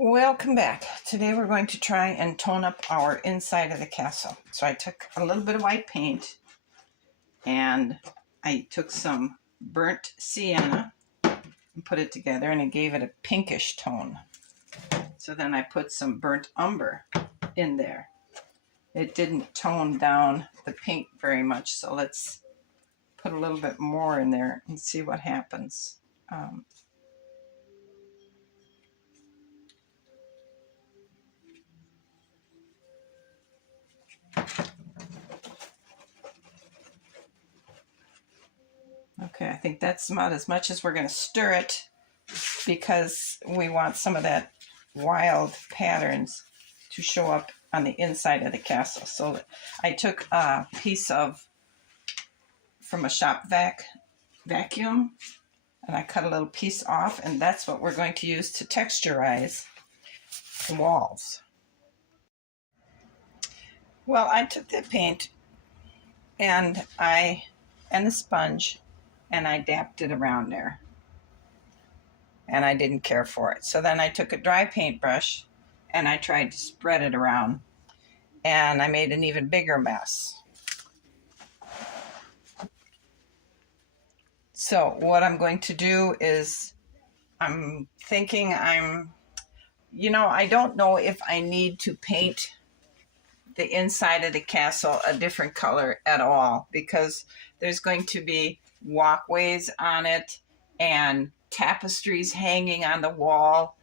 Welcome back. Today we're going to try and tone up our inside of the castle. So I took a little bit of white paint and I took some burnt sienna and put it together, and it gave it a pinkish tone. So then I put some burnt umber in there. It didn't tone down the pink very much, so let's put a little bit more in there and see what happens. Okay, I think that's about as much as we're going to stir it, because we want some of that wild patterns to show up on the inside of the castle. So I took a piece from a shop vacuum, and I cut a little piece off, and that's what we're going to use to texturize the walls. Well, I took the paint and the sponge, and I dapped it around there, and I didn't care for it. So then I took a dry paintbrush and I tried to spread it around, and I made an even bigger mess. So what I'm going to do is I don't know if I need to paint the inside of the castle a different color at all, because there's going to be walkways on it and tapestries hanging on the wall.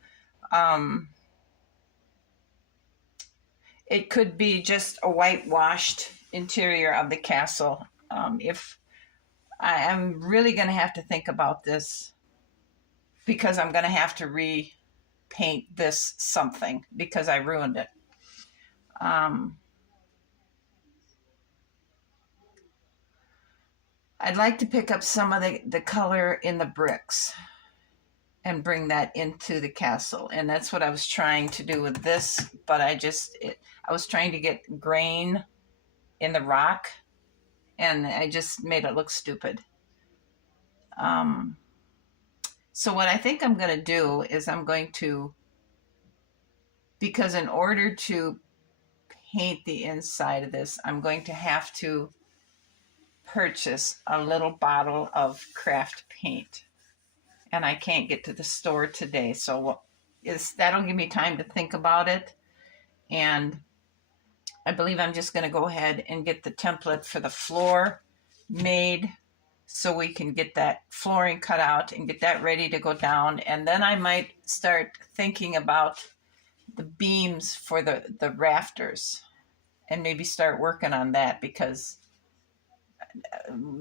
It could be just a whitewashed interior of the castle. If I am really going to have to think about this, because I'm going to have to repaint this something because I ruined it. I'd like to pick up some of the color in the bricks and bring that into the castle. And that's what I was trying to do with this, but I was trying to get grain in the rock, and I just made it look stupid. So what I think I'm going to do is because in order to paint the inside of this, I'm going to have to purchase a little bottle of craft paint, and I can't get to the store today, so that'll give me time to think about it. And I believe I'm just going to go ahead and get the template for the floor made, so we can get that flooring cut out and get that ready to go down. And then I might start thinking about the beams for the rafters, and maybe start working on that, because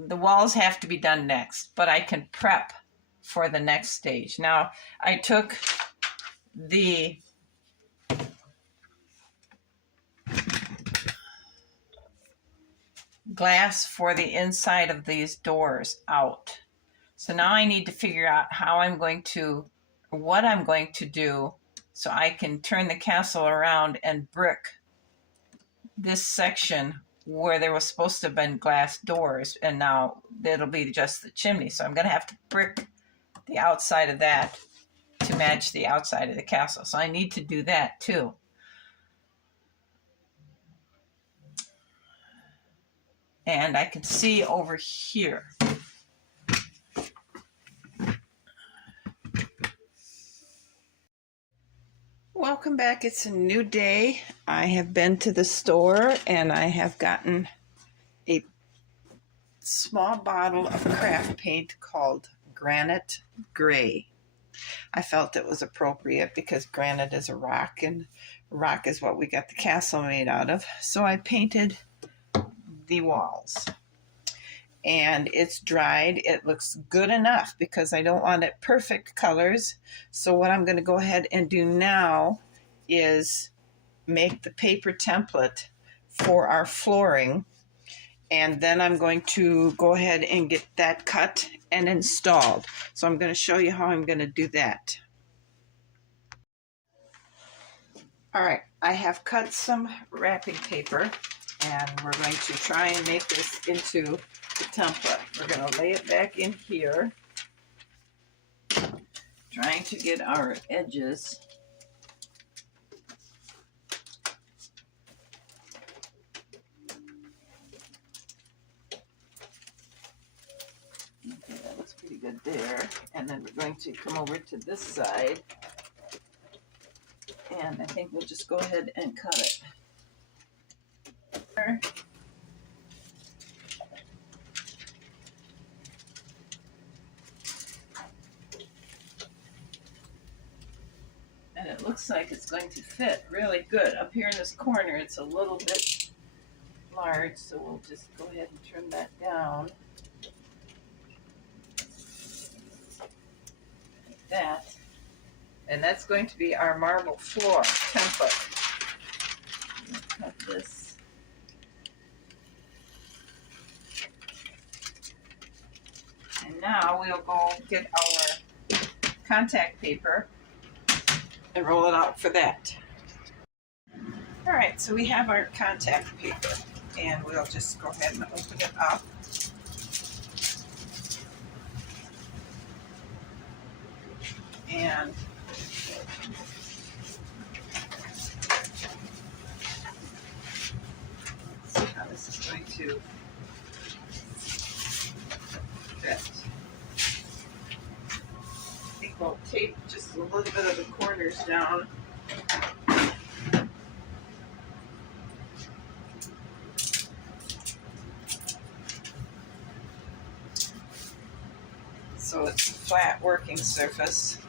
the walls have to be done next, but I can prep for the next stage. Now, I took the glass for the inside of these doors out. So now I need to figure out what I'm going to do so I can turn the castle around and brick this section where there was supposed to have been glass doors, and now it'll be just the chimney. So I'm going to have to brick the outside of that to match the outside of the castle. So I need to do that too. And I can see over here. Welcome back. It's a new day. I have been to the store and I have gotten a small bottle of craft paint called Granite Gray. I felt it was appropriate because granite is a rock, and rock is what we got the castle made out of. So I painted the walls, and it's dried. It looks good enough because I don't want it perfect colors. So what I'm going to go ahead and do now is make the paper template for our flooring, and then I'm going to go ahead and get that cut and installed. So I'm going to show you how I'm going to do that. All right, I have cut some wrapping paper, and we're going to try and make this into the template. We're going to lay it back in here, trying to get our edges there, and then we're going to come over to this side, and I think we'll just go ahead and cut it. And it looks like it's going to fit really good. Up here in this corner, it's a little bit large, so we'll just go ahead and trim that down. Like that. And that's going to be our marble floor template. Cut this. And now we'll go get our contact paper and roll it out for that. All right, so we have our contact paper, and we'll just go ahead and open it up. And see how this is going to fit. I think we'll tape just a little bit of the corners down. So it's a flat working surface.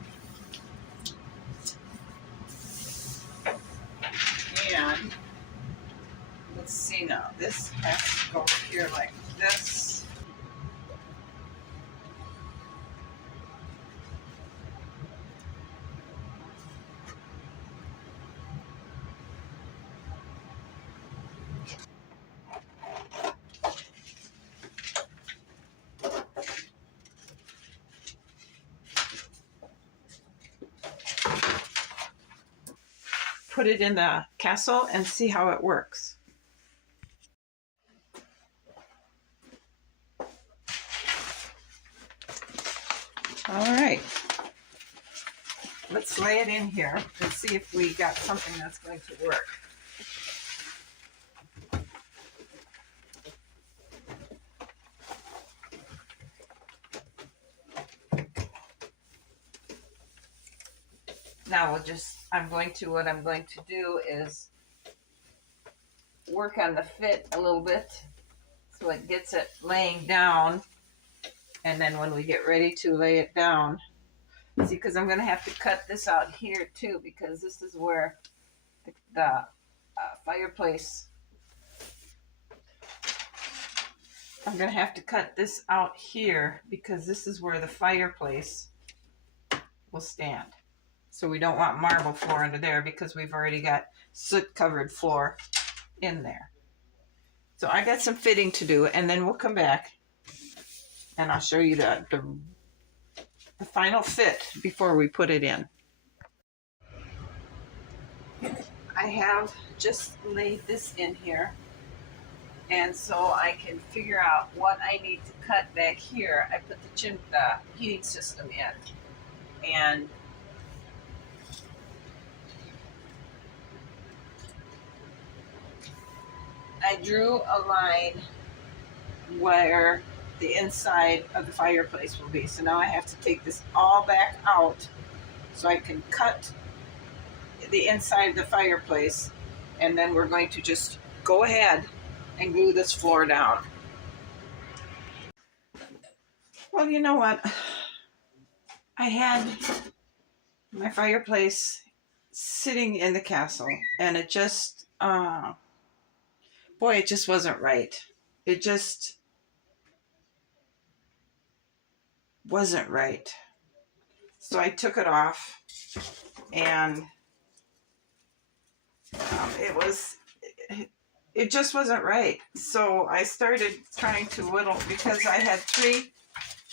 And let's see now, this has to go here like this. Put it in the castle and see how it works. All right, let's lay it in here and see if we got something that's going to work. Now what I'm going to do is work on the fit a little bit so it gets it laying down, and then when we get ready to lay it down, see, because I'm going to have to cut this out here too, because this is where the fireplace, I'm going to have to cut this out here because this is where the fireplace will stand. So we don't want marble floor under there because we've already got soot covered floor in there. So I got some fitting to do, and then we'll come back and I'll show you the final fit before we put it in. I have just laid this in here, and so I can figure out what I need to cut back here. I put the heating system in, and I drew a line where the inside of the fireplace will be. So now I have to take this all back out so I can cut the inside of the fireplace, and then we're going to just go ahead and glue this floor down. Well, you know what? I had my fireplace sitting in the castle, and it just, boy, it just wasn't right. It just wasn't right. So I took it off, and it just wasn't right. So I started trying to whittle, because I had 3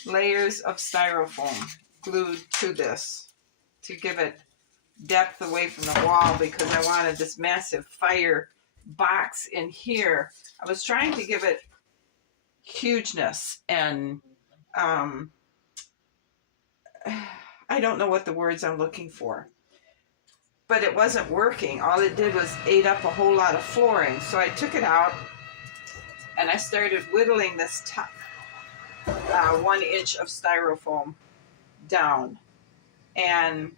layers of styrofoam glued to this to give it depth away from the wall, because I wanted this massive fire box in here. I was trying to give it hugeness, and I don't know what the words I'm looking for, but it wasn't working. All it did was ate up a whole lot of flooring. So I took it out and I started whittling this top. 1 inch of styrofoam down, and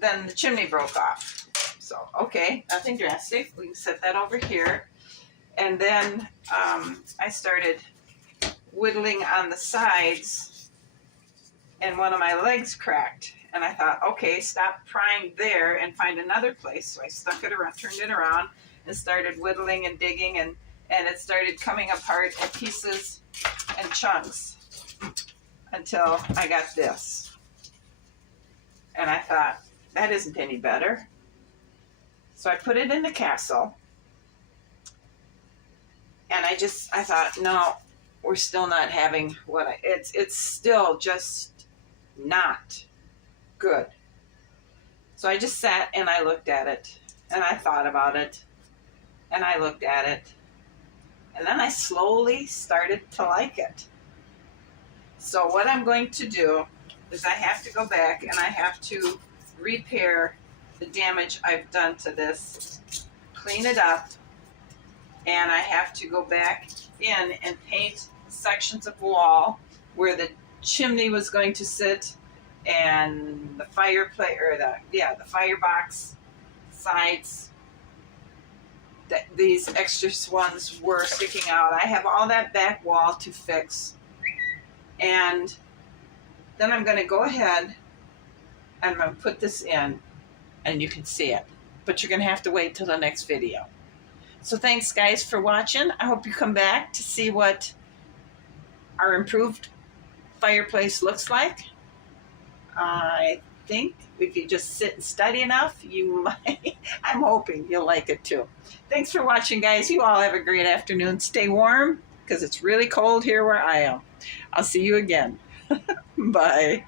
then the chimney broke off. So, okay, nothing drastic. We can set that over here. And then I started whittling on the sides, and one of my legs cracked. And I thought, okay, stop prying there and find another place. So I stuck it around, turned it around, and started whittling and digging, and it started coming apart in pieces and chunks until I got this. And I thought, that isn't any better. So I put it in the castle, and I thought, no, we're still not having it's still just not good. So I just sat and I looked at it, and I thought about it, and I looked at it, and then I slowly started to like it. So what I'm going to do is I have to go back and I have to repair the damage I've done to this, clean it up, and I have to go back in and paint sections of wall where the chimney was going to sit, and the fireplace, or the firebox sides. These extra ones were sticking out. I have all that back wall to fix, and then I'm going to go ahead and I'm going to put this in, and you can see it, but you're going to have to wait till the next video. So thanks, guys, for watching. I hope you come back to see what our improved fireplace looks like. I think if you just sit and study enough, you might, I'm hoping you'll like it too. Thanks for watching, guys. You all have a great afternoon. Stay warm, because it's really cold here where I am. I'll see you again. Bye.